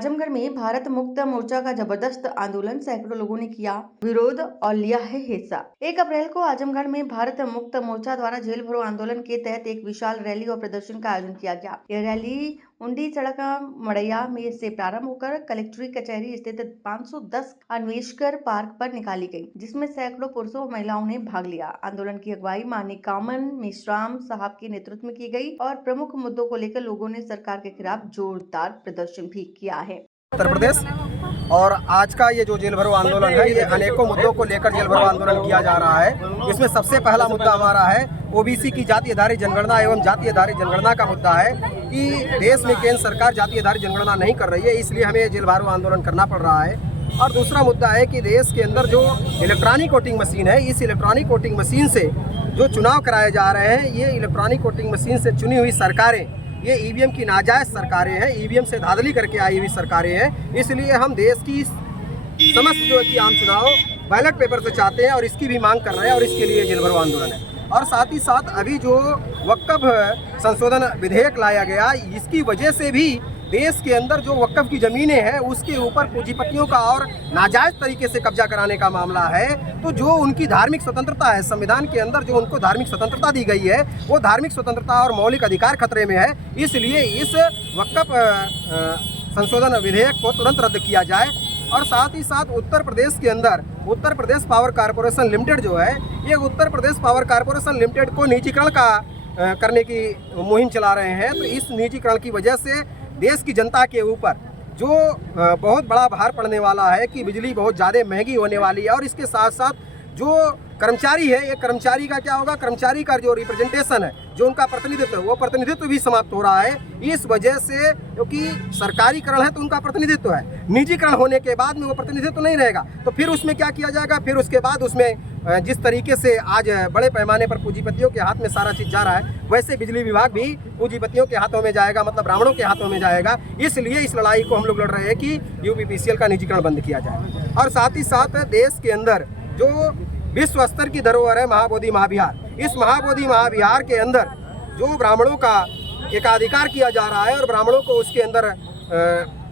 आजमगढ़ में भारत मुक्त मोर्चा का जबरदस्त आंदोलन, सैकड़ों लोगों ने किया विरोध और लिया है हिस्सा। 1 अप्रैल को आजमगढ़ में भारत मुक्त मोर्चा द्वारा जेल भरो आंदोलन के तहत एक विशाल रैली और प्रदर्शन का आयोजन किया गया। यह रैली उंडी सड़क मड़ैया में से प्रारंभ होकर कलेक्ट्रेट कचहरी स्थित 510 अन्वेषकर पार्क पर निकाली गई, जिसमें सैकड़ों पुरुषों और महिलाओं ने भाग लिया। आंदोलन की अगुवाई माननीय कामन मेश्राम साहब के नेतृत्व में की गई और प्रमुख मुद्दों को लेकर लोगों ने सरकार के खिलाफ जोरदार प्रदर्शन भी किया है। उत्तर प्रदेश और आज का ये जो जेल भरो आंदोलन है, ये अनेकों मुद्दों को लेकर जेल भरो आंदोलन किया जा रहा है। इसमें सबसे पहला मुद्दा हमारा है ओबीसी की जाति आधारित जनगणना एवं जाति आधारित जनगणना का मुद्दा है कि देश में केंद्र सरकार जाति आधारित जनगणना नहीं कर रही है, इसलिए हमें जेल भरो आंदोलन करना पड़ रहा है। और दूसरा मुद्दा है कि देश के अंदर जो इलेक्ट्रॉनिक वोटिंग मशीन है, इस इलेक्ट्रॉनिक वोटिंग मशीन से जो चुनाव कराए जा रहे हैं, ये इलेक्ट्रॉनिक वोटिंग मशीन से चुनी हुई सरकारें, ये ईवीएम की नाजायज सरकारें हैं, ईवीएम से धांधली करके आई हुई सरकारें हैं। इसलिए हम देश की समस्त जो कि आम चुनाव बैलेट पेपर से चाहते हैं और इसकी भी मांग कर रहे हैं और इसके लिए जेल भरो आंदोलन है। और साथ ही साथ अभी जो वक्फ संशोधन विधेयक लाया गया, इसकी वजह से भी देश के अंदर जो वक्फ की ज़मीनें हैं उसके ऊपर पूंजीपतियों का और नाजायज़ तरीके से कब्जा कराने का मामला है। तो जो उनकी धार्मिक स्वतंत्रता है, संविधान के अंदर जो उनको धार्मिक स्वतंत्रता दी गई है, वो धार्मिक स्वतंत्रता और मौलिक अधिकार खतरे में है। इसलिए इस वक्फ संशोधन विधेयक को तुरंत रद्द किया जाए। और साथ ही साथ उत्तर प्रदेश के अंदर Uttar Pradesh power corporation limited जो है, ये Uttar Pradesh power corporation limited को निजीकरण करने की मुहिम चला रहे हैं। तो इस निजीकरण की वजह से देश की जनता के ऊपर जो बहुत बड़ा भार पड़ने वाला है कि बिजली बहुत ज़्यादा महंगी होने वाली है। और इसके साथ साथ जो कर्मचारी है, ये कर्मचारी का क्या होगा, कर्मचारी का जो रिप्रेजेंटेशन है, जो उनका प्रतिनिधित्व है, वो प्रतिनिधित्व भी समाप्त हो रहा है। इस वजह से क्योंकि सरकारीकरण है तो उनका प्रतिनिधित्व है, निजीकरण होने के बाद में वो प्रतिनिधित्व नहीं रहेगा। तो फिर उसमें क्या किया जाएगा, फिर उसके बाद उसमें जिस तरीके से आज बड़े पैमाने पर पूंजीपतियों के हाथ में सारा चीज़ जा रहा है, वैसे बिजली विभाग भी पूंजीपतियों के हाथों में जाएगा, मतलब ब्राह्मणों के हाथों में जाएगा। इसलिए इस लड़ाई को हम लोग लड़ रहे हैं कि यूपीपीसीएल का निजीकरण बंद किया जाए। और साथ ही साथ देश के अंदर जो विश्व स्तर की धरोहर है महाबोधि महाविहार, इस महाबोधि महाविहार के अंदर जो ब्राह्मणों का एकाधिकार किया जा रहा है और ब्राह्मणों को उसके अंदर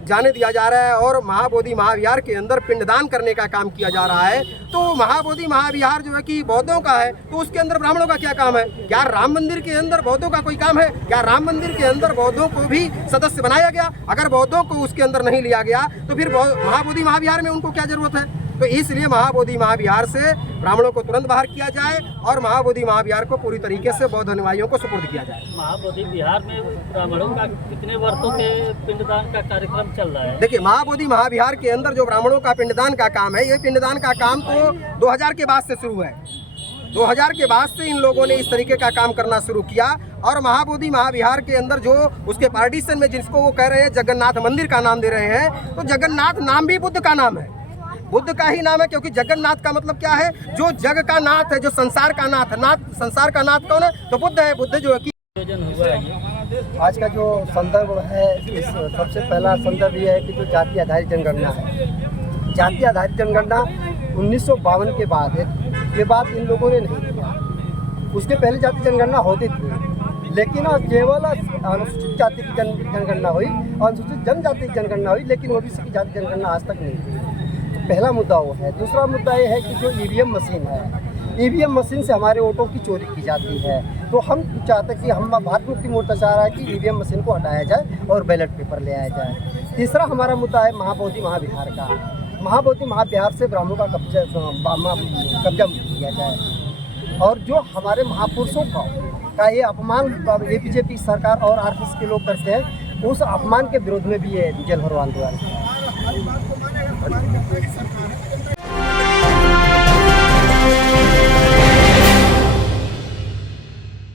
जाने दिया जा रहा है और महाबोधि महाविहार के अंदर पिंडदान करने का काम किया जा रहा है। तो महाबोधि महाविहार जो है कि बौद्धों का है, तो उसके अंदर ब्राह्मणों का क्या काम है? क्या राम मंदिर के अंदर बौद्धों का कोई काम है? क्या राम मंदिर के अंदर बौद्धों को भी सदस्य बनाया गया? अगर बौद्धों को उसके अंदर नहीं लिया गया तो फिर महाबोधि महाविहार में उनको क्या जरूरत है? तो इसलिए महाबोधि महाविहार से ब्राह्मणों को तुरंत बाहर किया जाए और महाबोधि महाविहार को पूरी तरीके से बौद्ध अनुयायियों को सुपुर्द किया जाए। महाबोधि विहार में ब्राह्मणों का कितने वर्षों के पिंडदान का कार्यक्रम चल रहा है? देखिए, महाबोधि महाविहार के अंदर जो ब्राह्मणों का पिंडदान का काम है, ये पिंडदान का काम तो 2000 के बाद से शुरू है। 2000 के बाद से इन लोगों ने इस तरीके का काम करना शुरू किया। और महाबोधि महाविहार के अंदर जो उसके पार्टीशन में जिसको वो कह रहे हैं जगन्नाथ मंदिर का नाम दे रहे हैं, तो जगन्नाथ नाम भी बुद्ध का नाम है, बुद्ध का ही नाम है। क्योंकि जगन्नाथ का मतलब क्या है? जो जग का नाथ है, जो संसार का नाथ है। नाथ, संसार का नाथ कौन है? तो बुद्ध है। बुद्ध जो है कि आज का जो संदर्भ है, इस सबसे पहला संदर्भ ये है कि जो जाति आधारित जनगणना है, जाति आधारित जनगणना 1952 के बाद है। ये बात इन लोगों ने नहीं किया। उसके पहले जाति जनगणना होती थी, लेकिन केवल अनुसूचित जाति की जनगणना हुई, अनुसूचित जनजाति की जनगणना हुई, लेकिन ओबीसी की जाति जनगणना आज तक नहीं हुई। पहला मुद्दा वो है। दूसरा मुद्दा ये है कि जो ईवीएम मशीन है, ईवीएम मशीन से हमारे वोटों की चोरी की जाती है। तो हम चाहते हैं कि हम भारत मुक्ति मोर्चा चाह रहा है कि ईवीएम मशीन को हटाया जाए और बैलेट पेपर ले आया जाए। तीसरा हमारा मुद्दा है महाबोधि महाविहार का। महाबोधि महाविहार से ब्राह्मणों का कब्जा किया जाए और जो हमारे महापुरुषों का ये अपमान ये बीजेपी सरकार और आरएसएस के लोग करते हैं, उस अपमान के विरोध में भी ये जेल भरो आंदोलन है।